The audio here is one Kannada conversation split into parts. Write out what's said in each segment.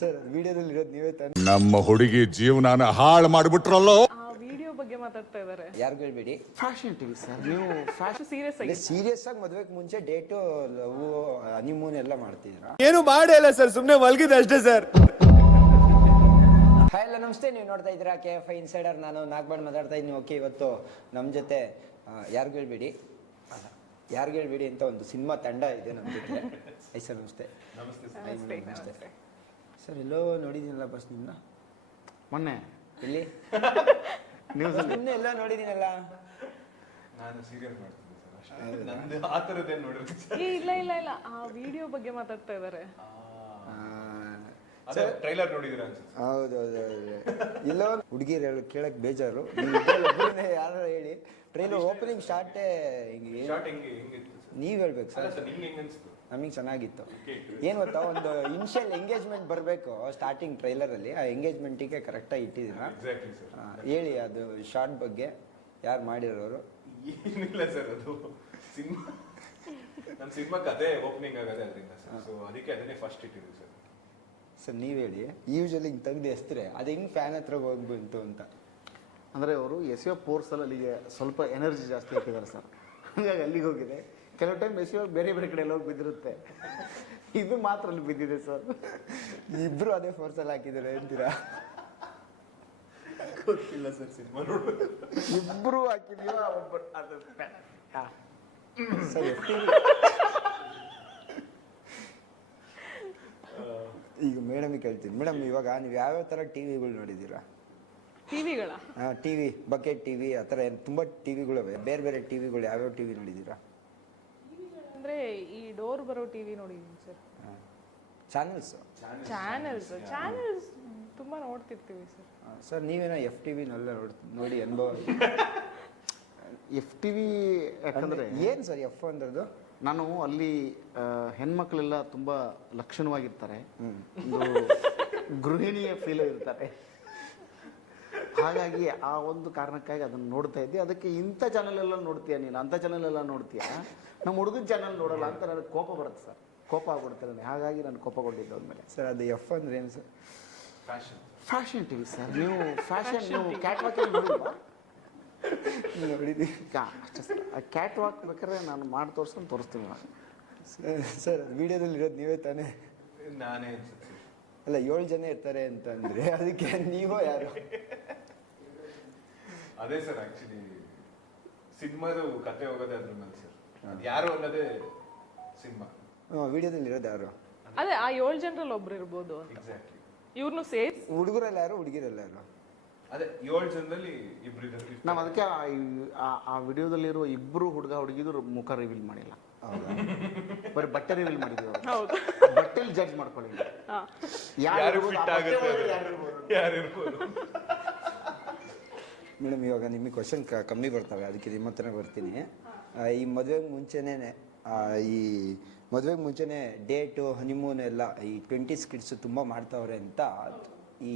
ಸರ್ ವಿಡಿಯೋದಲ್ಲಿ ಇರೋದು ನೀವೇ ತಾನೆ? ನಮ್ಮ ಹುಡುಗಿ ಜೀವನಾನ ಹಾಳು ಮಾಡಿಬಿಟ್ರಲ್ಲೋ. ಆ ವಿಡಿಯೋ ಬಗ್ಗೆ ಮಾತಾಡ್ತಾ ಇದ್ದಾರೆ. ಯಾರಿಗೂ ಹೇಳ್ಬೇಡಿ. ಫ್ಯಾಷನ್ ಟಿವಿ ಸರ್, ನೀವು ಫ್ಯಾಷನ್ ಸೀರಿಯಸ್ ಆಗಿ ಸೀರಿಯಸ್ ಆಗಿ ಮದುವೆಗೆ ಮುಂಚೆ ಡೇಟು ಲವ್ ಹನಿಮೂನ್ ಎಲ್ಲ ಮಾಡ್ತಿದ್ದೀರಾ? ಏನು ಮಾಡೇ ಇಲ್ಲ ಸರ್, ಸುಮ್ಮನೆ ಮಲಗಿದೆ ಅಷ್ಟೇ ಸರ್. ಹಾಯ್ ಎಲ್ಲ ನಮಸ್ತೆ, ನೀವು ನೋಡ್ತಾ ಇದ್ದೀರಾ KFI ಇನ್ಸೈಡರ್. ನಾನು ನಾಗಬಾಳ್ ಮಾತಾಡ್ತಾ ಇದ್ದೀನಿ. ಓಕೆ, ಇವತ್ತು ನಮ್ಮ ಜೊತೆ ಯಾರಿಗೂ ಹೇಳ್ಬೇಡಿ ಅಂತ ಒಂದು ಸಿನಿಮಾ ತಂಡ ಇದೆ ನಮ್ಮ ಜೊತೆ. ಐ ಸರ್ ನಮಸ್ತೆ. ನಮಸ್ತೆ ಸರ್. ಎಲ್ಲೋ ನೋಡಿದ್ದೀನಲ್ಲ ಬಸ್ ನಿಮ್ಮನ್ನ ಮೊನ್ನೆ ಇಲ್ಲಿ ನ್ಯೂಸ್ ನಿನ್ನೆ ಎಲ್ಲ ನೋಡಿದ್ದೀನಲ್ಲ. ನಾನು ಸೀರಿಯಲ್ ಮಾಡ್ತಿದ್ದೆ ಸರ್ ಅಷ್ಟೇ. ನಂದು ಆ ಥರದ್ದೇನು ನೋಡಿರ್ತೀನಿ. ಇಲ್ಲ ಆ ವಿಡಿಯೋ ಬಗ್ಗೆ ಮಾತಾಡ್ತಾ ಇದ್ದಾರೆ. ಅದೇ ಟ್ರೈಲರ್ ನೋಡಿದಿರ ಅನ್ಸುತ್ತೆ. ಹೌದೌದು. ಇಲ್ಲೋ ಹುಡುಗಿರು ಕೇಳಕ್ ಬೇಜಾರು. ಯಾರು ಹೇಳಿ, ಟ್ರೈಲರ್ ಓಪನಿಂಗ್ ಶಾರ್ಟೇ ಹಿಂಗೆ. ಶಾರ್ಟ್ ಹೆಂಗಿತ್ತು ಸರ್? ನೀವ್ ಹೇಳ್ಬೇಕು ಅಲ್ಲ ಸರ್. ಸರ್, ನಿಮ್ಗೆ ಹೆಂಗ್ ಅನ್ಸ್ತು? ನಮಗೆ ಚೆನ್ನಾಗಿತ್ತು. ಏನ್ ಗೊತ್ತಾ, ಒಂದು ಇನಿಷಿಯಲ್ ಎಂಗೇಜ್ಮೆಂಟ್ ಬರಬೇಕು ಸ್ಟಾರ್ಟಿಂಗ್ ಟ್ರೈಲರ್ ಅಲ್ಲಿ. ಆ ಎಂಗೇಜ್ಮೆಂಟಿಗೆ ಕರೆಕ್ಟಾಗಿ ಇಟ್ಟಿದ್ದೀರಾ. Exactly sir. ಹೇಳಿ ಅದು ಶಾರ್ಟ್ ಬಗ್ಗೆ, ಯಾರು ಮಾಡಿರೋರು? ಏನಿಲ್ಲ ಸರ್, ಅದು ಸಿನಿಮಾ, ನಮ್ಮ ಸಿನಿಮಾ ಕತೆ ಓಪನಿಂಗ್ ಆಗದೆ ಅದರಿಂದ ಸರ್. ಸೊ ಅದಕ್ಕೆ ಅದನ್ನೇ ಫಸ್ಟ್ ಇಟ್ಟಿದ್ವಿ ಸರ್. ಸರ್ ನೀವ್ ಹೇಳಿ. ಯೂಶಲಿ ಹಿಂಗೆ ತೆಗ್ದು ಎಸ್ತ್ರೆ ಅದು ಹೆಂಗ್ ಫ್ಯಾನ್ ಹತ್ರ ಹೋಗ್ಬಂತು ಅಂತ. ಅಂದರೆ ಅವರು SEO ಪೋರ್ಸಲ್ಲಿ ಅಲ್ಲಿಗೆ ಸ್ವಲ್ಪ ಎನರ್ಜಿ ಜಾಸ್ತಿ ಹಾಕಿದ್ದಾರೆ ಸರ್, ಹಾಗಾಗಿ ಅಲ್ಲಿಗೆ ಹೋಗಿದೆ. ಕೆಲವು ಟೈಮ್ SEO ಬೇರೆ ಕಡೆ ಎಲ್ಲ ಹೋಗಿ ಬಿದ್ದಿರುತ್ತೆ, ಇದು ಮಾತ್ರ ಅಲ್ಲಿ ಬಿದ್ದಿದೆ ಸರ್. ಇಬ್ರು ಅದೇ ಫೋರ್ಸಲ್ಲಿ ಹಾಕಿದ್ದಾರೆ ಅಂತೀರಾ? ಗೊತ್ತಿಲ್ಲ ಸರ್, ಸಿನಿಮಾ ನೋಡು. ಇಬ್ರು ಹಾಕಿದೀವ ಒಬ್ಬರು ಸರ್ ಈಗ ಮೇಡಮಿಗೆ ಕೇಳ್ತೀನಿ. ಮೇಡಮ್, ಇವಾಗ ನೀವು ಯಾವ್ಯಾವ ಥರ ಟಿವಿಗಳು ನೋಡಿದ್ದೀರಾ? ಟಿವಿಗಳ ಟಿವಿ, ಬಕೆಟ್ ಟಿವಿ, ಆ ಥರ ಏನು ತುಂಬ ಟಿವಿಗಳಿವೆ. ಬೇರೆ ಬೇರೆ ಟಿವಿಗಳು ಯಾವ್ಯಾವ ಟಿವಿ ನೋಡಿದ್ದೀರಾ? ಅಂದ್ರೆ ಈ ಡೋರ್ ಬರೋ ಟಿವಿ ನೋಡಿದೀನಿ ಸರ್. ಚಾನೆಲ್ಸ್ ತುಂಬಾ ನೋಡ್ತಿರ್ತೀವಿ ಸರ್. ಸರ್ ನೀವೇನೋ FTV ನೋಡಿ ಅನುಭವ? FTV ಯಾಕಂದರೆ ಏನು ಸರ್ ಎಫ್ ಅಂದ್ರದ್ದು? ನಾನು ಅಲ್ಲಿ ಹೆಣ್ಮಕ್ಳೆಲ್ಲ ತುಂಬ ಲಕ್ಷಣವಾಗಿರ್ತಾರೆ, ಒಂದು ಗೃಹಿಣಿಯ ಫೀಲ್ ಇರ್ತಾರೆ. ಹಾಗಾಗಿ ಆ ಒಂದು ಕಾರಣಕ್ಕಾಗಿ ಅದನ್ನು ನೋಡ್ತಾ ಇದ್ದೆ. ಅದಕ್ಕೆ ಇಂಥ ಚಾನಲ್ ಎಲ್ಲ ನೋಡ್ತೀಯ ನೀನು, ಅಂಥ ಚಾನಲ್ ಎಲ್ಲ ನೋಡ್ತೀಯ, ನಮ್ಮ ಹುಡುಗನ ಚಾನಲ್ ನೋಡಲ್ಲ ಅಂತ ನನಗೆ ಕೋಪ ಬರುತ್ತೆ ಸರ್. ಕೋಪ ಆಗ್ಬಿಡುತ್ತೆ ನನಗೆ, ಹಾಗಾಗಿ ನಾನು ಕೋಪಗೊಂಡಿದ್ದೆ ಅಂದಮೇಲೆ. ಸರ್ ಅದು ಎಫ್ ಅಂದ್ರೆ ಏನು ಸರ್? ಫ್ಯಾಷನ್ ಟಿವಿ ಸರ್, ನೀವು ಫ್ಯಾಷನ್, ನೀವು ಕ್ಯಾಟ್ ವಾಕ್ ನೋಡಿಲ್ವಾ? ನೋಡಿದ್ದೀವಿ ಅಷ್ಟೇ ಸರ್. ಆ ಕ್ಯಾಟ್ ವಾಕ್ ಬೇಕಾದ್ರೆ ನಾನು ಮಾಡಿ ತೋರಿಸ್ತೀನಿ ನಾನು. ಸರ್ ವಿಡಿಯೋದಲ್ಲಿ ಇರೋದು ನೀವೇ ತಾನೇ? ನಾನೇ ಅನ್ಸುತ್ತೆ. ಅಲ್ಲ, 7 ಜನ ಇರ್ತಾರೆ ಅಂತ ಅಂದ್ರೆ ಅದಕ್ಕೆ ನೀವು ಯಾರು? ಅದೇ ಸರ್, ಆಕ್ಚುಲಿ ಸಿನಿಮಾದು ಕತೆ ಹೋಗೋದೇ ಅದ್ರ ಮೇಲೆ ಸರ್. ಅದು ಯಾರು ಅನ್ನೋದೇ ಸಿನಿಮಾ. ವಿಡಿಯೋದಲ್ಲಿ ಇರೋದು ಯಾರು? ಅದೇ ಆ 7 ಜನರಲ್ಲಿ ಒಬ್ರು ಇರ್ಬೋದು ಅಂತ. ಎಕ್ಸಾಕ್ಟ್ಲಿ. ಇವ್ರನ್ನು ಸೇರ್ಸ್ ಹುಡುಗರೆಲ್ಲ ಯಾರು, ಹುಡುಗಿರೆಲ್ಲ ಯಾರು? ಅದೇ 7 ಜನದಲ್ಲಿ ಇಬ್ರು ಇದ್ದಾರೆ. ನಾವು ಅದಕ್ಕೆ ಆ ವಿಡಿಯೋದಲ್ಲಿರೋ ಇಬ್ಬರು ಹುಡುಗ ಹುಡುಗಿದ್ರು ಮುಖ ರಿವೀಲ್ ಮಾಡಿಲ್ಲ, ಬರೀ ಬಟ್ಟೆ ರಿವೀಲ್ ಮಾಡಿದ್ವಿ. ಹೌದು, ಬಟ್ಟೆಲಿ ಜಡ್ಜ್ ಮಾಡ್ಕೊಳ್ಳಿ ಯಾರು ಫಿಟ್ ಆಗುತ್ತೆ, ಯಾರು ಇರ್ಬೋದು. ಮೇಡಮ್, ಇವಾಗ ನಿಮಗೆ ಕ್ವಶನ್ ಕಮ್ಮಿ ಬರ್ತವೆ, ಅದಕ್ಕೆ ನಿಮ್ಮ ಹತ್ರನೇ ಬರ್ತೀನಿ. ಈ ಮದುವೆಗೆ ಮುಂಚೆನೇ ಡೇಟು, ಹನಿಮೂನ್ ಎಲ್ಲ ಈ 20s ಕಿಡ್ಸ್ ತುಂಬ ಮಾಡ್ತಾವ್ರೆ ಅಂತ ಈ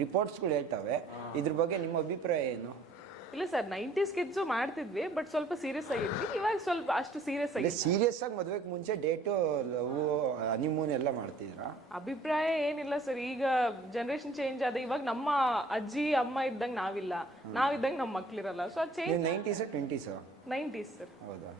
ರಿಪೋರ್ಟ್ಸ್ಗಳು ಹೇಳ್ತವೆ. ಇದ್ರ ಬಗ್ಗೆ ನಿಮ್ಮ ಅಭಿಪ್ರಾಯ ಏನು? ಇಲ್ಲ ಸರ್, 90s ಕಿಡ್ಸು ಮಾಡ್ತಿದ್ವಿ, ಬಟ್ ಸ್ವಲ್ಪ ಸೀರಿಯಸ್ ಆಗಿದ್ವಿ. ಇವಾಗ ಸ್ವಲ್ಪ ಅಷ್ಟು ಸೀರಿಯಸ್ ಆಗಿ. ಸೀರಿಯಸ್ ಆಗಿ ಮದುವೆಗೆ ಮುಂಚೆ ಡೇಟು, ಲವ್, ಹನಿಮೂನ್ ಎಲ್ಲ ಮಾಡ್ತಿದ್ದೀರಾ? ಅಭಿಪ್ರಾಯ ಏನಿಲ್ಲ ಸರ್, ಈಗ ಜನರೇಷನ್ ಚೇಂಜ್ ಆದ. ಇವಾಗ ನಮ್ಮ ಅಜ್ಜಿ ಅಮ್ಮ ಇದ್ದಂಗೆ ನಾವಿದ್ದಂಗೆ ನಮ್ಮ ಮಕ್ಳಿರಲ್ಲ. ಸೊ ಅದು change. 90s 20s? 90s sir. ಹೌದಾ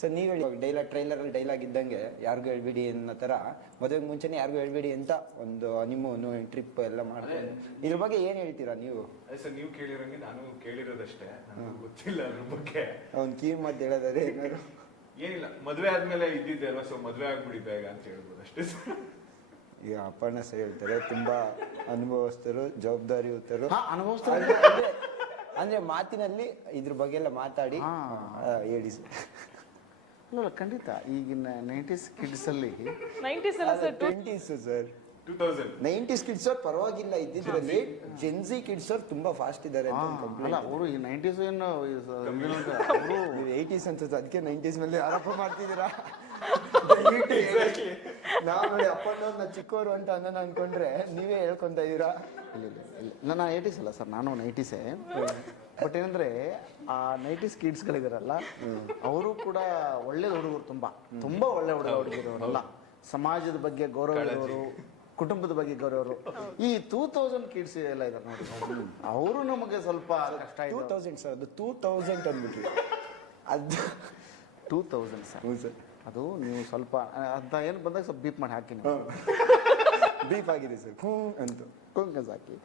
ಸರ್? ನೀವು ಹೇಳಿ, ಟ್ರೈಲರಲ್ಲಿ ಡೈಲಾಗ್ ಇದ್ದಂಗೆ ಯಾರಿಗೂ ಹೇಳ್ಬೇಡಿ ಅನ್ನೋ ಥರ ಮದುವೆಗೆ ಮುಂಚೆನೇ ಯಾರಿಗೂ ಹೇಳ್ಬೇಡಿ ಅಂತ ಒಂದು ಹನಿಮೂನು, ಟ್ರಿಪ್ ಎಲ್ಲ ಮಾಡ್ಕೊಂಡು ಇದ್ರ ಬಗ್ಗೆ ಏನು ಹೇಳ್ತೀರಾ ನೀವು? ಅದೇ ಸರ್, ನೀವು ಕೇಳಿರಂಗೆ ನಾನು ಕೇಳಿರೋದಷ್ಟೇ, ನನಗೆ ಗೊತ್ತಿಲ್ಲ ಅದ್ರ ಬಗ್ಗೆ. ಅವ್ನು ಕಿವಿ ಮಾತು ಹೇಳೋದಾದ್ರೆ ಏನಾದ್ರು? ಏನಿಲ್ಲ, ಮದುವೆ ಆದ್ಮೇಲೆ ಇದ್ದಿದ್ದೆ ಅಲ್ವಾ, ಸೊ ಮದುವೆ ಆಗ್ಬಿಡಿ ಬೇಗ ಅಂತ ಹೇಳ್ಬೋದು ಅಷ್ಟೇ ಸರ್. ಈಗ ಅಪ್ಪಣ್ಣ ಸರ್ ಹೇಳ್ತಾರೆ, ತುಂಬಾ ಅನುಭವಸ್ಥರು, ಜವಾಬ್ದಾರಿಯುತರು. ಅಂದ್ರೆ ಮಾತಿನಲ್ಲಿ ಇದ್ರ ಬಗ್ಗೆ ಎಲ್ಲ ಮಾತಾಡಿ ಹೇಳಿ ಸರ್. ಅಲ್ಲ ಖಂಡಿತ. ಈಗಿನ 90s ಕಿಡ್ಸ್ ಅಲ್ಲಿ 90s ಅಲ್ಲ sir, 20s sir. 2000 90s kids ಅವ್ರು ಪರವಾಗಿಲ್ಲ ಇದ್ದಿದ್ರಲ್ಲಿ. ಜೆನ್ಸಿ ಕಿಡ್ಸ್ ಅವ್ರು ತುಂಬಾ ಫಾಸ್ಟ್ ಇದ್ದಾರೆ ಅಂತ ಅಲ್ಲ, ಕಂಪ್ಲೇಂಟ್. ಅವರು ಈ 90s ಏನು ಅವರು 80s ಅನ್ಸುತ್ತೆ, ಅದಕ್ಕೆ 90s ಮೇಲೆ ಆರೋಪ ಮಾಡ್ತಿದ್ದೀರಾ? ನಾವು ನೋಡಿ ಅಪ್ಪಣ್ಣವ್ರನ್ನ ಚಿಕ್ಕವರು ಅಂತ ಅನ್ನೋದು ಅನ್ಕೊಂಡ್ರೆ ನೀವೇ ಹೇಳ್ಕೊಂತ ಇದೀರಾ. ಇಲ್ಲ, ನಾನು 80s ಅಲ್ಲ ಸರ್, ನಾನು 90s. ಬಟ್ ಏನಂದ್ರೆ ಆ 90s ಕಿಡ್ಸ್ಗಳಿದಾರಲ್ಲ, ಅವರು ಕೂಡ ಒಳ್ಳೆ ಹುಡುಗರು, ತುಂಬಾ ಒಳ್ಳೆ ಹುಡುಗಿರೋರಲ್ಲ. ಸಮಾಜದ ಬಗ್ಗೆ ಗೌರವ ಇರೋರು, ಕುಟುಂಬದ ಬಗ್ಗೆ ಗೌರವರು. ಈ 2000 ಕಿಡ್ಸ್ ಎಲ್ಲ ಇದ್ದಾರೆ ನೋಡಿ, ಅವರು ನಮಗೆ ಸ್ವಲ್ಪ ಕಷ್ಟ ಇದೆ. 2000 ಸರ್, ಅದು 2000 ಅಂದ್ಬಿಟ್ರಿ. ಅದು 2000 ಸರ್. ಹ್ಞೂ ಸರ್, ಅದು ನೀವು ಸ್ವಲ್ಪ ಅಂತ ಏನು ಬಂದಾಗ ಸ್ವಲ್ಪ ಬೀಪ್ ಮಾಡಿ ಹಾಕಿ, ಬೀಫ್ ಆಗಿದೆ ಸರ್, ಹ್ಞೂ ಅಂತ ಕೊಂಕಸ್ ಹಾಕಿ.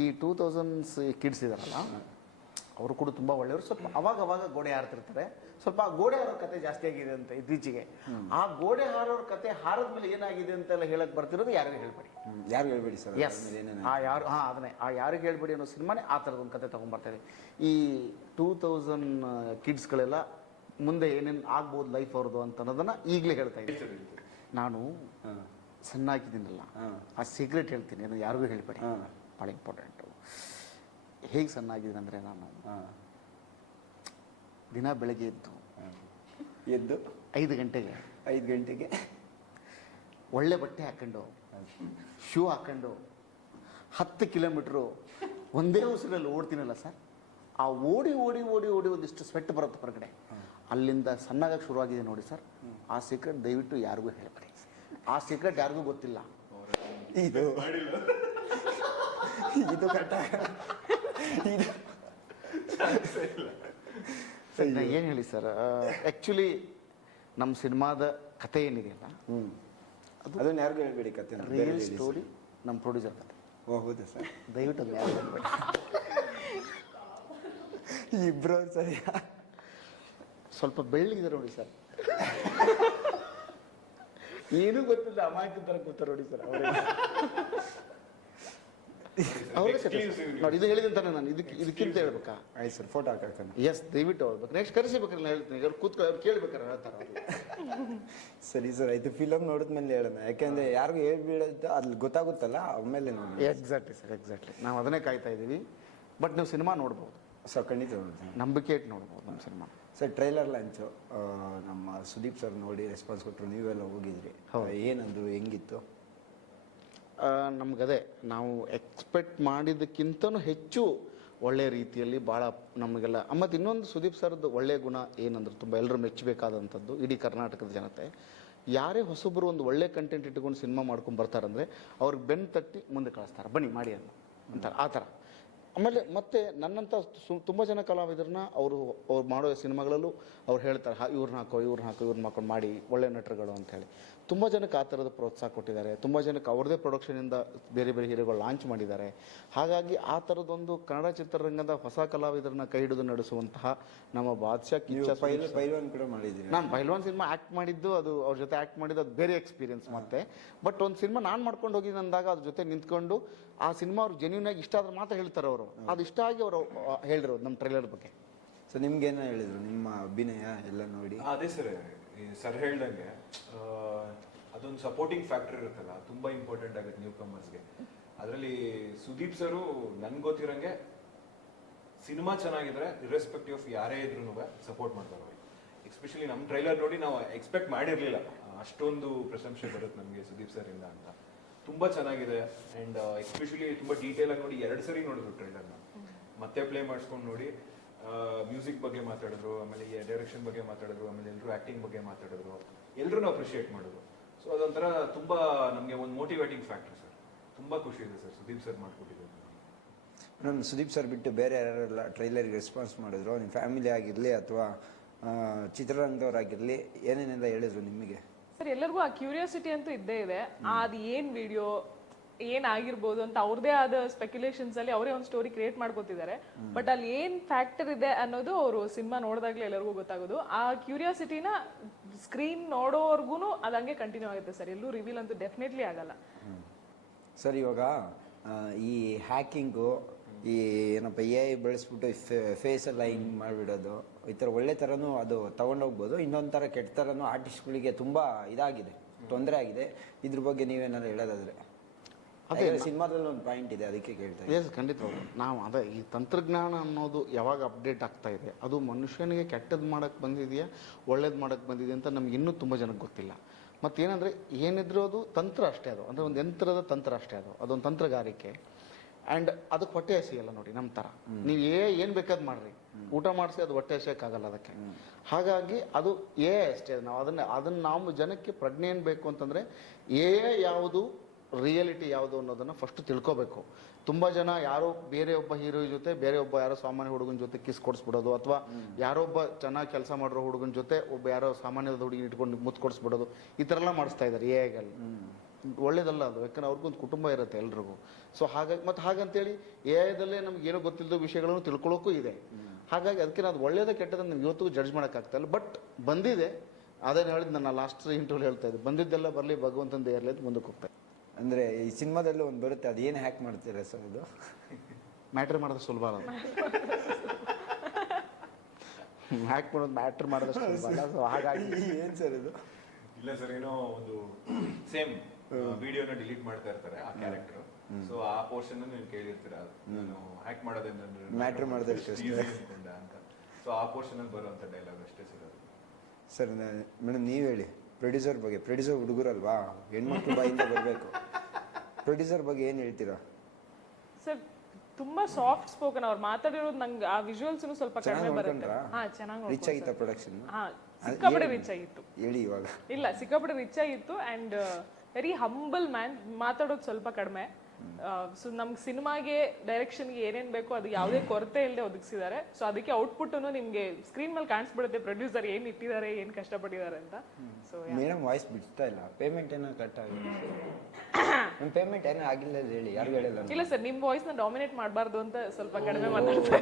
ಈ 2000s ಕಿಡ್ಸ್ ಇದಾರಲ್ಲ, ಅವರು ಕೂಡ ತುಂಬ ಒಳ್ಳೆಯವರು. ಸ್ವಲ್ಪ ಅವಾಗ ಗೋಡೆ ಹಾರ್ತಿರ್ತಾರೆ. ಸ್ವಲ್ಪ ಆ ಗೋಡೆ ಹಾರೋ ಕತೆ ಜಾಸ್ತಿ ಆಗಿದೆ ಅಂತ ಇತ್ತೀಚೆಗೆ. ಆ ಗೋಡೆ ಹಾರೋರ ಕತೆ ಹಾರದ ಮೇಲೆ ಏನಾಗಿದೆ ಅಂತೆಲ್ಲ ಹೇಳಕ್ ಬರ್ತಿರೋದು ಯಾರಿಗೂ ಹೇಳ್ಬೇಡಿ. ಯಾರು ಹೇಳ್ಬೇಡಿ ಸರ್. ಎಸ್, ಅದನ್ನೇ ಆ ಯಾರಿಗೆ ಹೇಳ್ಬೇಡಿ ಅನ್ನೋ ಸಿನಿಮಾನೇ ಆ ಥರದ ಒಂದು ಕತೆ ತಗೊಂಡ್ಬರ್ತಾ ಇದೆ. ಈ 2000 ಕಿಡ್ಸ್ಗಳೆಲ್ಲ ಮುಂದೆ ಏನೇನು ಆಗ್ಬೋದು ಲೈಫ್ ಅವ್ರದ್ದು ಅಂತ ಅನ್ನೋದನ್ನ ಈಗಲೇ ಹೇಳ್ತಾ ಇದ್ದೀನಿ. ನಾನು ಸಣ್ಣಾಗಿದ್ದೀನಲ್ಲ, ಆ ಸೀಕ್ರೆಟ್ ಹೇಳ್ತೀನಿ, ಅದು ಯಾರಿಗೂ ಹೇಳ್ಬೇಡಿ, ಭಾಳ ಇಂಪಾರ್ಟೆಂಟು. ಹೇಗೆ ಸಣ್ಣಾಗಿದ್ದೀನಿ ಅಂದರೆ, ನಾನು ದಿನ ಬೆಳಗ್ಗೆ ಎದ್ದು 5 ಗಂಟೆಗೆ ಒಳ್ಳೆ ಬಟ್ಟೆ ಹಾಕ್ಕೊಂಡು, ಶೂ ಹಾಕ್ಕೊಂಡು 10 ಕಿಲೋಮೀಟ್ರು ಒಂದೇ ಉಸಿರಲ್ಲಿ ಓಡ್ತೀನಲ್ಲ ಸರ್, ಆ ಓಡಿ ಒಂದಿಷ್ಟು ಸ್ವೆಟ್ ಬರುತ್ತೆ ಹೊರಗಡೆ. ಅಲ್ಲಿಂದ ಸಣ್ಣಾಗಕ್ಕೆ ಶುರುವಾಗಿದೆ ನೋಡಿ ಸರ್. ಆ ಸೀಕ್ರೆಟ್ ದಯವಿಟ್ಟು ಯಾರಿಗೂ ಹೇಳ್ಬೇಡಿ. ಆ ಸೀಕ್ರೆಟ್ ಯಾರಿಗೂ ಗೊತ್ತಿಲ್ಲ. ಇದು ಏನು ಹೇಳಿ ಸರ್, ಆ್ಯಕ್ಚುಲಿ ನಮ್ಮ ಸಿನಿಮಾದ ಕತೆ ಏನಿದೆಯಲ್ಲ, ಅದನ್ನ ಯಾರಿಗೂ ಹೇಳ್ಬೇಡಿ. ಕತೆ ರಿಯಲ್ ಸ್ಟೋರಿ, ನಮ್ಮ ಪ್ರೊಡ್ಯೂಸರ್ ಕತೆ. ಓ ಹೌದಾ ಸರ್? ದಯವಿಟ್ಟು ಅದನ್ನ ಯಾರು ಹೇಳ್ಬೇಡಿ. ಇಬ್ರು ಸರಿ, ಸ್ವಲ್ಪ ಬೆಳ್ಳಿದ್ದಾರೆ ನೋಡಿ ಸರ್, ಏನೂ ಗೊತ್ತಿಲ್ಲ, ಅಮಾಯಕ ಥರ ಕೂತಾರೆ ನೋಡಿ ಸರ್. ಅವರೇ ನೋಡಿ, ಇದು ಹೇಳಿದಂತಾನೆ ನಾನು ಇದಕ್ಕಿಂತ ಹೇಳ್ಬೇಕಾ? ಆಯ್ತು ಸರ್, ಫೋಟೋ ಹಾಕಕ್ಕೆ. ಎಸ್, ದಯವಿಟ್ಟು ಹೋಗ್ಬೇಕು. ನೆಕ್ಸ್ಟ್ ಕರೆಸಿಬೇಕಾರೆ ನಾನು ಹೇಳ್ತೀನಿ, ಅವ್ರು ಕೂತ್ಕೊಳ್ಳಿ, ಅವ್ರು ಕೇಳ್ಬೇಕಾರೆ ಹೇಳ್ತಾರೆ. ಸರಿ ಸರ್, ಇದು ಫಿಲಮ್ ನೋಡಿದ್ಮೇಲೆ ಹೇಳೋಣ. ಯಾಕೆಂದ್ರೆ ಯಾರಿಗೂ ಹೇಳ್ಬಿಡೋದು ಅಲ್ಲಿ ಗೊತ್ತಾಗುತ್ತಲ್ಲ, ಆಮೇಲೆ ನೋಡಿ. Exactly sir, exactly. ನಾವು ಅದನ್ನೇ ಕಾಯ್ತಾ ಇದ್ದೀವಿ. ಬಟ್ ನೀವು ಸಿನಿಮಾ ನೋಡ್ಬೋದು ಸರ್, ಖಂಡಿತ ನೋಡ್ತೀನಿ. ನಂಬಿಕೆ ಇಟ್ಟು ನೋಡ್ಬೋದು ನಮ್ಮ ಸಿನಿಮಾ. ಸರ್, ಟ್ರೈಲರ್ ಲಾಂಚು ನಮ್ಮ ಸುದೀಪ್ ಸರ್ ನೋಡಿ ರೆಸ್ಪಾನ್ಸ್ ಕೊಟ್ಟರು, ನೀವೆಲ್ಲ ಹೋಗಿದ್ರಿ, ಏನಂದ್ರು, ಹೆಂಗಿತ್ತು? ನಮಗದೇ ನಾವು ಎಕ್ಸ್ಪೆಕ್ಟ್ ಮಾಡಿದ್ದಕ್ಕಿಂತನೂ ಹೆಚ್ಚು ಒಳ್ಳೆಯ ರೀತಿಯಲ್ಲಿ ಭಾಳ ನಮಗೆಲ್ಲ. ಮತ್ತು ಇನ್ನೊಂದು ಸುದೀಪ್ ಸರ್ದು ಒಳ್ಳೆಯ ಗುಣ ಏನಂದ್ರೆ, ತುಂಬ ಎಲ್ಲರೂ ಮೆಚ್ಚಬೇಕಾದಂಥದ್ದು, ಇಡೀ ಕರ್ನಾಟಕದ ಜನತೆ ಯಾರೇ ಹೊಸಬರು ಒಂದು ಒಳ್ಳೆ ಕಂಟೆಂಟ್ ಇಟ್ಕೊಂಡು ಸಿನಿಮಾ ಮಾಡ್ಕೊಂಡು ಬರ್ತಾರಂದರೆ ಅವ್ರಿಗೆ ಬೆನ್ನು ತಟ್ಟಿ ಮುಂದೆ ಕಳಿಸ್ತಾರೆ, ಬನ್ನಿ ಮಾಡಿ ಅಂತಾರೆ, ಆ ಥರ. ಆಮೇಲೆ ಮತ್ತೆ ನನ್ನಂಥ ತುಂಬ ಜನ ಕಲಾವಿದರನ್ನ ಅವ್ರು ಮಾಡೋ ಸಿನಿಮಾಗಳಲ್ಲೂ ಅವ್ರು ಹೇಳ್ತಾರೆ, ಇವ್ರನ್ನ ಹಾಕೊಂಡು ಮಾಡಿ ಒಳ್ಳೆ ನಟರುಗಳು ಅಂತ ಹೇಳಿ. ತುಂಬ ಜನಕ್ಕೆ ಆ ಥರದ ಪ್ರೋತ್ಸಾಹ ಕೊಟ್ಟಿದ್ದಾರೆ. ತುಂಬ ಜನಕ್ಕೆ ಅವ್ರದ್ದೇ ಪ್ರೊಡಕ್ಷನಿಂದ ಬೇರೆ ಬೇರೆ ಹೀರೋಗಳು ಲಾಂಚ್ ಮಾಡಿದ್ದಾರೆ. ಹಾಗಾಗಿ ಆ ಥರದೊಂದು ಕನ್ನಡ ಚಿತ್ರರಂಗದ ಹೊಸ ಕಲಾವಿದರನ್ನ ಕೈ ಹಿಡಿದು ನಡೆಸುವಂತಹ ನಮ್ಮ ಬಾದ್ಶಾ ಕಿಚ್ಚ ಪೈಲ್ವಾನ್ ಕೂಡ ಮಾಡಿದ್ದೀರಿ. ನಾನು ಪೈಲ್ವಾನ್ ಸಿನಿಮಾ ಆ್ಯಕ್ಟ್ ಮಾಡಿದ್ದು, ಅದು ಅವ್ರ ಜೊತೆ ಆ್ಯಕ್ಟ್ ಮಾಡಿದ್ದು ಅದು ಬೇರೆ ಎಕ್ಸ್ಪೀರಿಯನ್ಸ್ ಮತ್ತೆ. ಬಟ್ ಒಂದು ಸಿನಿಮಾ ನಾನು ಮಾಡ್ಕೊಂಡು ಹೋಗಿದ್ದು ಅಂದಾಗ ಅದ್ರ ಜೊತೆ ನಿಂತ್ಕೊಂಡು ಆ ಸಿನಿಮಾ ಅವ್ರು ಜೆನ್ಯೂನ್ ಆಗಿ ಇಷ್ಟ ಆದ್ರೆ ಮಾತ್ರ ಹೇಳ್ತಾರೆ ಅವರು. ಅದು ಇಷ್ಟ ಆಗಿ ಅವರು ಹೇಳಿರೋದು ನಮ್ಮ ಟ್ರೈಲರ್ ಬಗ್ಗೆ. ಸೊ ನಿಮ್ಗೇನೋ ಹೇಳಿದ್ರು ನಿಮ್ಮ ಅಭಿನಯ ಎಲ್ಲ ನೋಡಿ? ಅದೇ ಸರ್ ಹೇಳ್ದಂಗೆ ಅದೊಂದು ಸಪೋರ್ಟಿಂಗ್ ಫ್ಯಾಕ್ಟರ್ ಇರುತ್ತಲ್ಲ, ತುಂಬಾ ಇಂಪಾರ್ಟೆಂಟ್ ಆಗುತ್ತೆ ನ್ಯೂ ಕಮರ್ಸ್ಗೆ. ಅದರಲ್ಲಿ ಸುದೀಪ್ ಸರು ನನ್ಗೆ ಗೊತ್ತಿರಂಗೆ ಸಿನಿಮಾ ಚೆನ್ನಾಗಿದ್ರೆ ಇರ್ರೆಸ್ಪೆಕ್ಟಿವ್ ಆಫ್ ಯಾರೇ ಇದ್ರೂ ಸಪೋರ್ಟ್ ಮಾಡ್ತಾರೆ ಅವ್ರಿಗೆ. ಎಸ್ಪೆಷಲಿ ನಮ್ಮ ಟ್ರೈಲರ್ ನೋಡಿ ನಾವು ಎಕ್ಸ್ಪೆಕ್ಟ್ ಮಾಡಿರ್ಲಿಲ್ಲ ಅಷ್ಟೊಂದು ಪ್ರಶಂಸೆ ಬರುತ್ತೆ ನಮಗೆ ಸುದೀಪ್ ಸರ್ ಇಂದ ಅಂತ. ತುಂಬಾ ಚೆನ್ನಾಗಿದೆ. ಅಂಡ್ ಎಸ್ಪೆಷಲಿ ತುಂಬಾ ಡೀಟೇಲ್ ಆಗಿ ನೋಡಿ 2 ಸರಿ ನೋಡಿದ್ರು ಟ್ರೈಲರ್ನ, ಮತ್ತೆ ಪ್ಲೇ ಮಾಡಿಸ್ಕೊಂಡು ನೋಡಿ. ಮ್ಯೂಸಿಕ್ ಬಗ್ಗೆ ಮಾತಾಡಿದ್ರು, ಆಮೇಲೆ ಡೈರೆಕ್ಷನ್ ಬಗ್ಗೆ ಮಾತಾಡಿದ್ರು, ಆಮೇಲೆ ಎಲ್ಲರೂ ಆಕ್ಟಿಂಗ್ ಬಗ್ಗೆ ಮಾತಾಡಿದ್ರು, ಎಲ್ಲರೂ ಅಪ್ರಿಷಿಯೇಟ್ ಮಾಡಿದ್ರು. ಸೊ ಅದೊಂಥರ ತುಂಬಾ ನಮಗೆ ಒಂದು ಮೋಟಿವೇಟಿಂಗ್ ಫ್ಯಾಕ್ಟರ್ ಸರ್. ತುಂಬಾ ಖುಷಿ ಇದೆ ಸರ್ ಸುದೀಪ್ ಸರ್ ಮಾಡ್ಕೊಟ್ಟಿದ್ದಾರೆ. ಮೇಡಮ್, ಸುದೀಪ್ ಸರ್ ಬಿಟ್ಟು ಬೇರೆ ಯಾರೆಲ್ಲ ಟ್ರೈಲರ್ಗೆ ರೆಸ್ಪಾನ್ಸ್ ಮಾಡಿದ್ರು? ನಿಮ್ಮ ಫ್ಯಾಮಿಲಿ ಆಗಿರಲಿ ಅಥವಾ ಚಿತ್ರರಂಗದವರಾಗಿರಲಿ, ಏನೇನೆಲ್ಲ ಹೇಳಿದ್ರು ನಿಮಗೆ? ಸರ್, ಎಲ್ಲರಿಗೂ ಆ ಕ್ಯೂರಿಯಾಸಿಟಿ ಅಂತೂ ಇದ್ದೇ ಇದೆ. ಅದು ಏನ್ ವಿಡಿಯೋ ಏನಾಗಿರ್ಬೋದು ಅಂತ ಅವ್ರದೇ ಆದ ಸ್ಪೆಕ್ಯುಲೇಷನ್ಸ್ ಅಲ್ಲಿ ಅವರೇ ಒಂದು ಸ್ಟೋರಿ ಕ್ರಿಯೇಟ್ ಮಾಡ್ಕೊತಿದ್ದಾರೆ. ಬಟ್ ಅಲ್ಲಿ ಏನ್ ಫ್ಯಾಕ್ಟರ್ ಇದೆ ಅನ್ನೋದು ಅವರು ಸಿನಿಮಾ ನೋಡಿದಾಗ್ಲೇ ಎಲ್ಲರಿಗೂ ಗೊತ್ತಾಗೋದು. ಆ ಕ್ಯೂರಿಯಾಸಿಟಿನ ಸ್ಕ್ರೀನ್ ನೋಡೋರ್ಗು ಅದಂಗೆ ಕಂಟಿನ್ಯೂ ಆಗುತ್ತೆ ಸರ್. ಎಲ್ಲೂ ರಿವೀಲ್ ಅಂತೂ ಡೆಫಿನೆಟ್ಲಿ ಆಗಲ್ಲ ಸರ್. ಇವಾಗ ಈ ಹ್ಯಾಕಿಂಗು, ಈ ಏನಪ್ಪ AI ಬೆಳೆಸ್ಬಿಟ್ಟು ಫೇಸ್ ಎಲ್ಲ ಹಿಂಗೆ ಮಾಡಿಬಿಡೋದು, ಈ ಥರ ಒಳ್ಳೆ ಥರನೂ ಅದು ತೊಗೊಂಡೋಗ್ಬೋದು. ಇನ್ನೊಂದು ಥರ ಕೆಟ್ಟ ಥರನೂ ಆರ್ಟಿಸ್ಟ್ಗಳಿಗೆ ತುಂಬ ಇದಾಗಿದೆ, ತೊಂದರೆ ಆಗಿದೆ. ಇದ್ರ ಬಗ್ಗೆ ನೀವೇನಾದ್ರು ಹೇಳೋದಾದ್ರೆ? ಅದೇ ಸಿನಿಮಾದಲ್ಲಿ ಒಂದು ಪಾಯಿಂಟ್ ಇದೆ, ಅದಕ್ಕೆ ಕೇಳ್ತಾ ಇದ್ದೀನಿ. ಎಸ್, ಖಂಡಿತವಾಗ್ಲೂ. ನಾವು ಅದೇ ಈ ತಂತ್ರಜ್ಞಾನ ಅನ್ನೋದು ಯಾವಾಗ ಅಪ್ಡೇಟ್ ಆಗ್ತಾ ಇದೆ, ಅದು ಮನುಷ್ಯನಿಗೆ ಕೆಟ್ಟದ್ದು ಮಾಡೋಕ್ಕೆ ಬಂದಿದೆಯಾ ಒಳ್ಳೇದು ಮಾಡೋಕ್ಕೆ ಬಂದಿದೆ ಅಂತ ನಮ್ಗೆ ಇನ್ನೂ ತುಂಬ ಜನಕ್ಕೆ ಗೊತ್ತಿಲ್ಲ. ಮತ್ತೇನಂದರೆ ಏನಿದ್ರು ಅದು ತಂತ್ರ ಅಷ್ಟೇ, ಅದು ಅಂದರೆ ಒಂದು ಯಂತ್ರದ ತಂತ್ರ ಅಷ್ಟೇ, ಅದೊಂದು ತಂತ್ರಗಾರಿಕೆ. ಆ್ಯಂಡ್ ಅದಕ್ಕೆ ಹೊಟ್ಟೆ ಹಸಿಯಲ್ಲ ನೋಡಿ ನಮ್ಮ ಥರ. ನೀವು ಏನು ಬೇಕಾದ್ ಮಾಡ್ರಿ, ಊಟ ಮಾಡಿಸಿ ಅದು ಹೊಟ್ಟೆ ಹಸಿಯಕ್ಕಾಗಲ್ಲ ಅದಕ್ಕೆ. ಹಾಗಾಗಿ ಅದು ಅಷ್ಟೇ. ನಾವು ಅದನ್ನು ನಾವು ಜನಕ್ಕೆ ಪ್ರಜ್ಞೆ ಏನು ಬೇಕು ಅಂತಂದರೆ ಯಾವುದು ರಿಯಾಲಿಟಿ ಯಾವುದು ಅನ್ನೋದನ್ನು ಫಸ್ಟ್ ತಿಳ್ಕೊಬೇಕು. ತುಂಬ ಜನ ಯಾರೋ ಬೇರೆ ಒಬ್ಬ ಹೀರೋ ಜೊತೆ ಬೇರೆ ಒಬ್ಬ ಯಾರೋ ಸಾಮಾನ್ಯ ಹುಡುಗನ ಜೊತೆ ಕಿಸ್ ಕೊಡಿಸ್ಬಿಡೋದು, ಅಥವಾ ಯಾರೊಬ್ಬ ಚೆನ್ನಾಗಿ ಕೆಲಸ ಮಾಡಿರೋ ಹುಡುಗನ ಜೊತೆ ಒಬ್ಬ ಯಾರೋ ಸಾಮಾನ್ಯದ ಹುಡುಗಿ ಇಟ್ಕೊಂಡು ಮುತ್ತು ಕೊಡಿಸ್ಬಿಡೋದು, ಈ ಥರ ಎಲ್ಲ ಮಾಡಿಸ್ತಾ ಇದ್ದಾರೆ ಎಐಗಲ್ಲಿ. ಒಳ್ಳೇದಲ್ಲ ಅದು, ಯಾಕಂದ್ರೆ ಅವ್ರಿಗೊಂದು ಕುಟುಂಬ ಇರುತ್ತೆ ಎಲ್ರಿಗೂ. ಸೊ ಹಾಗಾಗಿ ಮತ್ತು ಹಾಗಂತೇಳಿ ಎಐದಲ್ಲೇ ನಮ್ಗೆ ಏನೋ ಗೊತ್ತಿಲ್ಲದ ವಿಷಯಗಳನ್ನು ತಿಳ್ಕೊಳ್ಳೋಕ್ಕೂ ಇದೆ. ಹಾಗಾಗಿ ಅದಕ್ಕೆ ಅದು ಒಳ್ಳೇದ ಕೆಟ್ಟದನ್ನು ನಾವು ಇವತ್ತಿಗೂ ಜಡ್ಜ್ ಮಾಡೋಕ್ಕಾಗ್ತಾಯಿಲ್ಲ. ಬಟ್ ಬಂದಿದೆ, ಅದೇನು ಹೇಳಿದ್ ನನ್ನ ಲಾಸ್ಟ್ ಇಂಟರ್ವ್ಯೂ ಹೇಳ್ತಾ ಇದ್ದೆ, ಬಂದಿದ್ದೆಲ್ಲ ಬರಲಿ ಭಗವಂತನ ಇರಲಿ ಅಂತ ಮುಂದಕ್ಕೆ ಹೋಗ್ತಾ. ಅಂದರೆ ಈ ಸಿನಿಮಾದಲ್ಲೂ ಒಂದು ಬರುತ್ತೆ, ಅದು ಏನು ಹ್ಯಾಕ್ ಮಾಡ್ತೀರಾ ಸರ್ ಅದು? ಮ್ಯಾಟ್ರ್ ಮಾಡೋದು ಸುಲಭ ಅಲ್ಲ, ಹ್ಯಾಕ್ ಮಾಡೋದು ಮ್ಯಾಟ್ರ್ ಮಾಡೋದಷ್ಟು ಸುಲಭ ಅಲ್ಲ. ಸೊ ಹಾಗಾಗಿ ಏನು ಸರ್ ಇದು? ಇಲ್ಲ ಸರ್, ಏನೋ ಒಂದು ಸೇಮ್ ವಿಡಿಯೋನ ಡಿಲೀಟ್ ಮಾಡ್ತಾ ಇರ್ತಾರೆ ಆ ಕ್ಯಾರೆಕ್ಟರ್. ಸೊ ಆ ಪೋರ್ಷನ್ ನೀವು ಕೇಳಿರ್ತೀರಾ, ನಾನು ಹ್ಯಾಕ್ ಮಾಡೋದೇನು Matter ಮಾಡೋದಷ್ಟು ಅಷ್ಟೇ. ಅನ್ಕೊಂಡ ಅಂತ. ಸೊ ಆ ಪೋರ್ಷನ್ ಅಲ್ಲಿ ಬರುವಂತ ಡೈಲಾಗ್ ಅಷ್ಟೇ ಸಿಗೋದು. ಸರ್ ಮೇಡಮ್ ನೀವು ಹೇಳಿ ಪ್ರೊಡ್ಯೂಸರ್ ಬಗ್ಗೆ. ಪ್ರೊಡ್ಯೂಸರ್ ಹುಡುಗರಲ್ವಾ, ಹೆಣ್ಮಕ್ಳು ಬಾಯಿಂದ ಬರಬೇಕು. ಪ್ರೊಡ್ಯೂಸರ್ ಬಗ್ಗೆ ಏನು ಹೇಳ್ತೀರಾ ಸರ್? ತುಂಬಾ ಸಾಫ್ಟ್ ಸ್ಪೋಕನ್, ಅವ್ರು ಮಾತಾಡಿರೋದು ನಂಗೆ ಆ ವಿಜುವಲ್ಸ್ ಸ್ವಲ್ಪ ಕಡಿಮೆ ಬರುತ್ತೆ. ಹಾ, ಚೆನ್ನಾಗಿ ರಿಚ್ ಆಗಿತ್ತ ಪ್ರೊಡಕ್ಷನ್? ಹಾ, ಸಿಕ್ಕಾಪಟ್ಟೆ ರಿಚ್ ಆಗಿತ್ತು. ಹೇಳಿ ಇವಾಗ. ಇಲ್ಲ, ಸಿಕ್ಕಾಪಟ್ಟೆ ರಿಚ್ ಆಗಿತ್ತು ಅಂಡ್ ವೆರಿ ಹಂಬಲ್ ಮ್ಯಾನ್. ಮಾತಾಡೋದು ಸ್ವಲ್ಪ ಕಡಿಮೆ. ಸೊ ನಮ್ಗೆ ಸಿನಿಮಾಗೆ ಡೈರೆಕ್ಷನ್ಗೆ ಏನೇನ್ ಬೇಕೋ ಅದು ಯಾವುದೇ ಕೊರತೆ ಇಲ್ಲದೆ ಒದಗಿಸಿದ್ದಾರೆ. ಸೊ ಅದಕ್ಕೆ ಔಟ್ಪುಟ್ ನಿಮ್ಗೆ ಸ್ಕ್ರೀನ್ ಮೇಲೆ ಕಾಣಿಸ್ಬಿಡುತ್ತೆ ಪ್ರೊಡ್ಯೂಸರ್ ಏನ್ ಇಟ್ಟಿದ್ದಾರೆ, ಏನ್ ಕಷ್ಟಪಟ್ಟಿದ್ದಾರೆ ಅಂತ. ಸೊ ಮೇಡಮ್ ವಾಯ್ಸ್ ಬಿಡ್ತಾ ಇಲ್ಲ. ಪೇಮೆಂಟ್ ಏನೋ ಕಟ್ ಆಗಿದೆ. ನಿಮ್ಮ ಪೇಮೆಂಟ್ ಏನೋ ಆಗಿಲ್ಲ ಹೇಳಿ, ಯಾರು ಹೇಳಿಲ್ಲ. ಇಲ್ಲ ಸರ್, ನಿಮ್ ವಾಯ್ಸ್ ನ ಡಾಮಿನೇಟ್ ಮಾಡಬಾರ್ದು ಅಂತ ಸ್ವಲ್ಪ ಕಡಿಮೆ ಮಾತಾಡ್ತಾ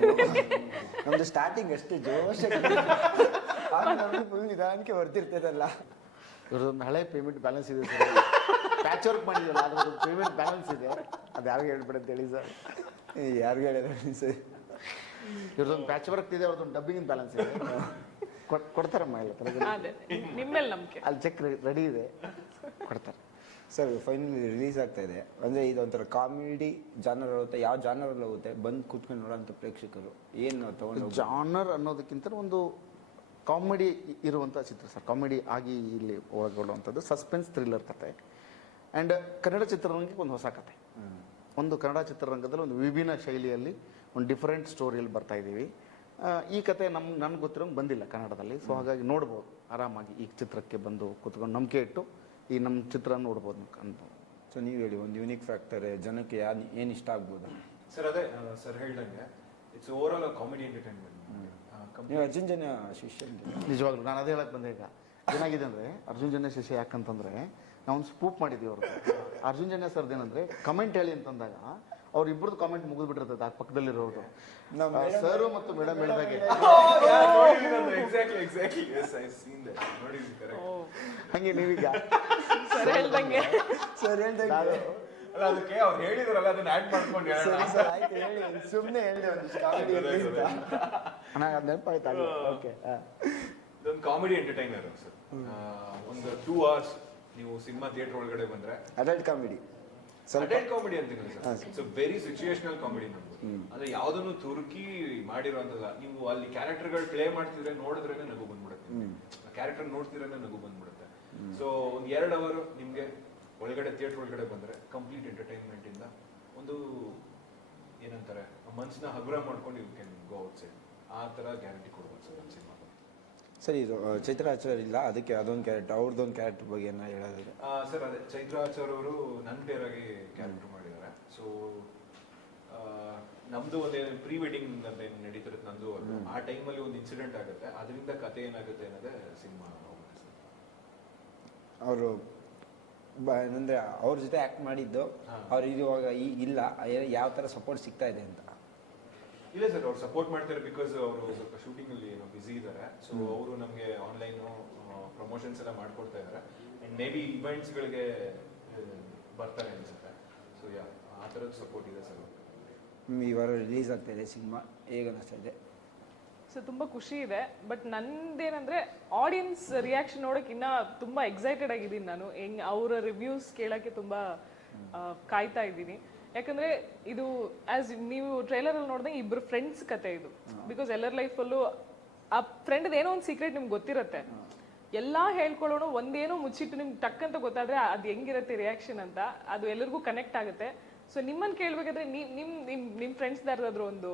ನಮ್ದು ಸ್ಟಾರ್ಟಿಂಗ್ ಅಷ್ಟೇ ಜೋಶ್ ಫುಲ್ ನಿಧಾನಕ್ಕೆ ಬರ್ತಿರ್ತದಲ್ಲ. ಇವ್ರದೊಂದು ಹಳೆ ಪೇಮೆಂಟ್ ಬ್ಯಾಲೆನ್ಸ್ ಇದೆ ಸರ್, ಪ್ಯಾಚ್ ವರ್ಕ್ ಮಾಡಿದ್ವಲ್ಲ, ಅದ್ರದ್ದು ಪೇಮೆಂಟ್ ಬ್ಯಾಲೆನ್ಸ್ ಇದೆ, ಅದು ಯಾರಿಗೆ ಹೇಳ್ಬಿಡಿ ಅಂತ ಹೇಳಿ ಸರ್. ಯಾರಿಗೂ ಹೇಳಿಲ್ಲ ಸರ್. ಇವ್ರದೊಂದು ಪ್ಯಾಚ್ ವರ್ಕ್ ಇದೆ, ಅವ್ರದ್ದೊಂದು ಡಬ್ಬಿಂಗ್ ಬ್ಯಾಲೆನ್ಸ್ ಇದೆ. ಕೊಡ್ತಾರಮ್ಮ ಇಲ್ಲ ಅದೇ ನಿಮ್ಮೇಲೆ ನಂಬಿಕೆ. ಅಲ್ಲಿ ಚೆಕ್ ರೆಡಿ ಇದೆ, ಕೊಡ್ತಾರೆ. ಸರ್ ಫೈನಲಿ ರಿಲೀಸ್ ಆಗ್ತಾ ಇದೆ. ಅಂದರೆ ಇದೊಂಥರ ಕಾಮಿಡಿ ಜಾನರ್ ಹೋಗುತ್ತೆ. ಯಾವ ಜಾನರಲ್ಲಿ ಹೋಗುತ್ತೆ ಬಂದು ಕೂತ್ಕೊಂಡು ನೋಡೋಂಥ ಪ್ರೇಕ್ಷಕರು ಏನು ತೊಗೊಂಡು? ಜಾನರ್ ಅನ್ನೋದಕ್ಕಿಂತ ಒಂದು ಕಾಮಿಡಿ ಇರುವಂಥ ಚಿತ್ರ ಸರ್. ಕಾಮಿಡಿ ಆಗಿ ಇಲ್ಲಿ ಒಳಗೊಳ್ಳುವಂಥದ್ದು ಸಸ್ಪೆನ್ಸ್ ಥ್ರಿಲ್ಲರ್ ಕತೆ. ಆ್ಯಂಡ್ ಕನ್ನಡ ಚಿತ್ರರಂಗಕ್ಕೆ ಒಂದು ಹೊಸ ಕತೆ. ಒಂದು ಕನ್ನಡ ಚಿತ್ರರಂಗದಲ್ಲಿ ಒಂದು ವಿಭಿನ್ನ ಶೈಲಿಯಲ್ಲಿ ಒಂದು ಡಿಫರೆಂಟ್ ಸ್ಟೋರಿಯಲ್ಲಿ ಬರ್ತಾ ಇದ್ದೀವಿ. ಈ ಕತೆ ನನ್ಗೆ ಗೊತ್ತಿರೋಂಗೆ ಬಂದಿಲ್ಲ ಕನ್ನಡದಲ್ಲಿ. ಸೊ ಹಾಗಾಗಿ ನೋಡ್ಬೋದು ಆರಾಮಾಗಿ ಈ ಚಿತ್ರಕ್ಕೆ ಬಂದು ಕೂತ್ಕೊಂಡು ನಂಬಿಕೆ ಇಟ್ಟು ಈ ನಮ್ಮ ಚಿತ್ರ ನೋಡ್ಬೋದು ಅನ್ಬೋದು. ಸೊ ನೀವು ಹೇಳಿ ಒಂದು ಯೂನಿಕ್ ಫ್ಯಾಕ್ಟರ್ ಜನಕ್ಕೆ ಏನು ಇಷ್ಟ ಆಗ್ಬೋದು ಸರ್? ಅದೇ ಸರ್ ಹೇಳ್ದಂಗೆ it's over all comedy entertainment. ನೀವು ಅರ್ಜುನ್ ಜನ ಶಿಷ್ಯ? ನಿಜವಾಗ್ಲೂ ನಾನು ಅದೇ ಹೇಳಕ್ಕೆ ಬಂದೆ. ಈಗ ಏನಾಗಿದೆ ಅಂದರೆ ಅರ್ಜುನ್ ಜನ್ಯ ಶಿಷ್ಯ ಯಾಕಂತಂದರೆ ನಾವು ಸ್ಪೂಪ್ ಮಾಡಿದ್ದೀವಿ ಅವ್ರದ್ದು. ಅರ್ಜುನ್ ಜನ್ಯ ಸರ್ದು ಏನಂದರೆ ಕಮೆಂಟ್ ಹೇಳಿ ಅಂತಂದಾಗ ಅವ್ರಿಬ್ರದ್ದು ಕಾಮೆಂಟ್ ಮುಗಿದ್ಬಿಟ್ಟಿರ್ತದೆ ಆ ಪಕ್ಕದಲ್ಲಿರೋದು. ಸರ್ ಮತ್ತು ಮೇಡಮ್ ಹೇಳಿದಾಗೆ ಹಂಗೆ ನೀವೀಗ ಸರ್ ಹೇಳ್ದಂಗೆ ಸರ್ ಹೇಳ್ದಂಗೆ ಅಲ್ಲ, ಅದಕ್ಕೆ ಅವ್ರು ಹೇಳಿದ್ರಲ್ಲ ಅದನ್ನ ಆಡ್ ಮಾಡ್ಕೊಂಡು ಆಯ್ತು ಹೇಳಿ, ಸುಮ್ಮನೆ ಹೇಳಿ ಒಂದಿಷ್ಟು ಕಾಮಿಡಿ ನನಗೆ ಅದು ನೆನಪಾಯ್ತು. ಓಕೆ, ಇದೊಂದು ಕಾಮಿಡಿ ಎಂಟರ್ಟೈನರ್ ಸರ್. ಒಂದು 2 hours ನೀವು ಸಿನಿಮಾ ಥಿಯೇಟರ್ ಒಳಗಡೆ ಬಂದ್ರೆ ಅಡಲ್ಟ್ ಕಾಮಿಡಿ, ಅಡಲ್ಟ್ ಕಾಮಿಡಿ ಅಂತೀನಿ sir. It's very situational comedy ನಮ್ದು. ಅಂದ್ರೆ ಯಾವ್ದನ್ನು ತುರುಕಿ ಮಾಡಿರೋಂಥಲ್ಲ. ನೀವು ಅಲ್ಲಿ ಕ್ಯಾರೆಕ್ಟರ್ಗಳು ಪ್ಲೇ ಮಾಡ್ತಿದ್ರೆ ನೋಡಿದ್ರೇನೆ ನಗು ಬಂದ್ಬಿಡುತ್ತೆ. ಕ್ಯಾರೆಕ್ಟರ್ ನೋಡ್ತಿದ್ರೆ ನಗು ಬಂದ್ಬಿಡುತ್ತೆ. ಸೊ ಒಂದು 2 hour ನಿಮ್ಗೆ ಒಳಗಡೆ ಥಿಯೇಟರ್ ಒಳಗಡೆ ಬಂದ್ರೆ ಕಂಪ್ಲೀಟ್ ಎಂಟರ್ಟೈನ್ಮೆಂಟ್ ಇಂದ ಒಂದು ಏನಂತಾರೆ ಮನ್ಸನ್ನ ಹಗುರ ಮಾಡ್ಕೊಂಡು you can go outside. ಆ ತರ ಗ್ಯಾರಂಟಿ ಕೊಡ್ಬೋದು ಸರ್ ನಮ್ಮ ಸಿನಿಮಾ. ಸರ್ ಇದು ಚೈತ್ರ ಆಚಾರ್ಯ ಇಲ್ಲ, ಅದಕ್ಕೆ ಅದೊಂದು ಕ್ಯಾರೆಕ್ಟರ್, ಅವ್ರದ್ದೊಂದು ಕ್ಯಾರೆಕ್ಟರ್ ಬಗ್ಗೆ ಏನೋ ಹೇಳೋದಿದೆ ಸರ್? ಅದೇ ಚೈತ್ರ ಆಚಾರ್ ಅವರು ನನ್ನ ಪೇರಾಗಿ ಕ್ಯಾರೆಕ್ಟರ್ ಮಾಡಿದ್ದಾರೆ. ಸೊ ನಮ್ದು ಒಂದೇನು ಪ್ರೀ ವೆಡ್ಡಿಂಗ್ ಅಂತ ಏನು ನಡೀತಿರುತ್ತೆ ನಂದು, ಆ ಟೈಮಲ್ಲಿ ಒಂದು ಇನ್ಸಿಡೆಂಟ್ ಆಗುತ್ತೆ. ಅದರಿಂದ ಕತೆ ಏನಾಗುತ್ತೆ ಅನ್ನೋದೇ ಸಿನಿಮಾ ಹೋಗುತ್ತೆ ಸರ್. ಅವರು ಅಂದರೆ ಅವ್ರ ಜೊತೆ ಆ್ಯಕ್ಟ್ ಮಾಡಿದ್ದು ಅವ್ರು ಇವಾಗ ಈಗಿಲ್ಲ, ಯಾವ ಥರ ಸಪೋರ್ಟ್ ಸಿಗ್ತಾ ಇದೆ ಅಂತ? ಇಲ್ಲ ಸರ್, ಅವ್ರು ಸಪೋರ್ಟ್ ಮಾಡ್ತಾರೆ ಬಿಕಾಸ್ ಅವರು ಸ್ವಲ್ಪ ಶೂಟಿಂಗ್ ಅಲ್ಲಿ ಏನೋ ಬಿಸಿ ಇದ್ದಾರೆ. ಸೊ ಅವರು ನಮಗೆ ಆನ್ಲೈನ್ ಪ್ರಮೋಷನ್ಸ್ ಎಲ್ಲ ಮಾಡ್ಕೊಡ್ತಾ ಇದ್ದಾರೆ. ಅಂಡ್ ಮೇ ಬಿ ಇವೆಂಟ್ಸ್ಗಳಿಗೆ ಬರ್ತಾರೆ ಅನ್ಸುತ್ತೆ. ಸೊ ಆ ಥರದ ಸಪೋರ್ಟ್ ಇದೆ ಸರ್. ಈ ವಾರ ರಿಲೀಸ್ ಆಗ್ತಾ ಇದೆ ಸಿನಿಮಾ, ಹೇಗೆ ಅನ್ನಿಸ್ತಾ ಇದೆ? ಸೊ ತುಂಬಾ ಖುಷಿ ಇದೆ. ಬಟ್ ನಂದೇನಂದ್ರೆ ಆಡಿಯನ್ಸ್ ರಿಯಾಕ್ಷನ್ ನೋಡಕ್ ಇನ್ನ ತುಂಬಾ ಎಕ್ಸೈಟೆಡ್ ಆಗಿದ್ದೀನಿ ನಾನು. ಅವರ ರಿವ್ಯೂಸ್ ಕೇಳಕ್ಕೆ ತುಂಬಾ ಕಾಯ್ತಾ ಇದ್ದೀನಿ. ಯಾಕಂದ್ರೆ ಇದು ಆಸ್ ನೀವು ಟ್ರೈಲರ್ ಅಲ್ಲಿ ನೋಡಿದಂಗೆ ಇಬ್ರು ಫ್ರೆಂಡ್ಸ್ ಕತೆ ಇದು. ಬಿಕಾಸ್ ಎಲ್ಲರ ಲೈಫಲ್ಲೂ ಆ ಫ್ರೆಂಡ್ ಏನೋ ಒಂದು ಸೀಕ್ರೆಟ್ ನಿಮ್ಗೆ ಗೊತ್ತಿರುತ್ತೆ. ಎಲ್ಲಾ ಹೇಳ್ಕೊಳ್ಳೋಣ, ಒಂದೇನೋ ಮುಚ್ಚಿಟ್ಟು ನಿಮ್ಗೆ ಟಕ್ ಅಂತ ಗೊತ್ತಾದ್ರೆ ಅದು ಹೆಂಗಿರುತ್ತೆ ರಿಯಾಕ್ಷನ್ ಅಂತ, ಅದು ಎಲ್ಲರಿಗೂ ಕನೆಕ್ಟ್ ಆಗುತ್ತೆ. ಸೊ ನಿಮ್ಮನ್ನು ಕೇಳ್ಬೇಕಾದ್ರೆ ನಿಮ್ ಫ್ರೆಂಡ್ಸ್ ಯಾರ್ದಾದ್ರು ಒಂದು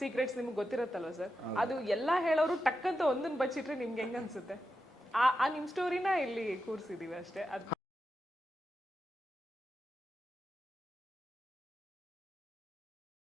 ಸೀಕ್ರೆಟ್ಸ್ ನಿಮ್ಗೆ ಗೊತ್ತಿರತ್ತಲ್ವ ಸರ್, ಅದು ಎಲ್ಲಾ ಹೇಳೋರು ಟಕ್ ಅಂತ ಒಂದನ್ನ ಬಚ್ಚಿಟ್ರೆ ನಿಮ್ಗೆ ಹೆಂಗ್ ಅನ್ಸುತ್ತೆ? ಆ ನಿಮ್ ಸ್ಟೋರಿನ ಇಲ್ಲಿ ಕೂರ್ಸಿದೀವಿ ಅಷ್ಟೇ.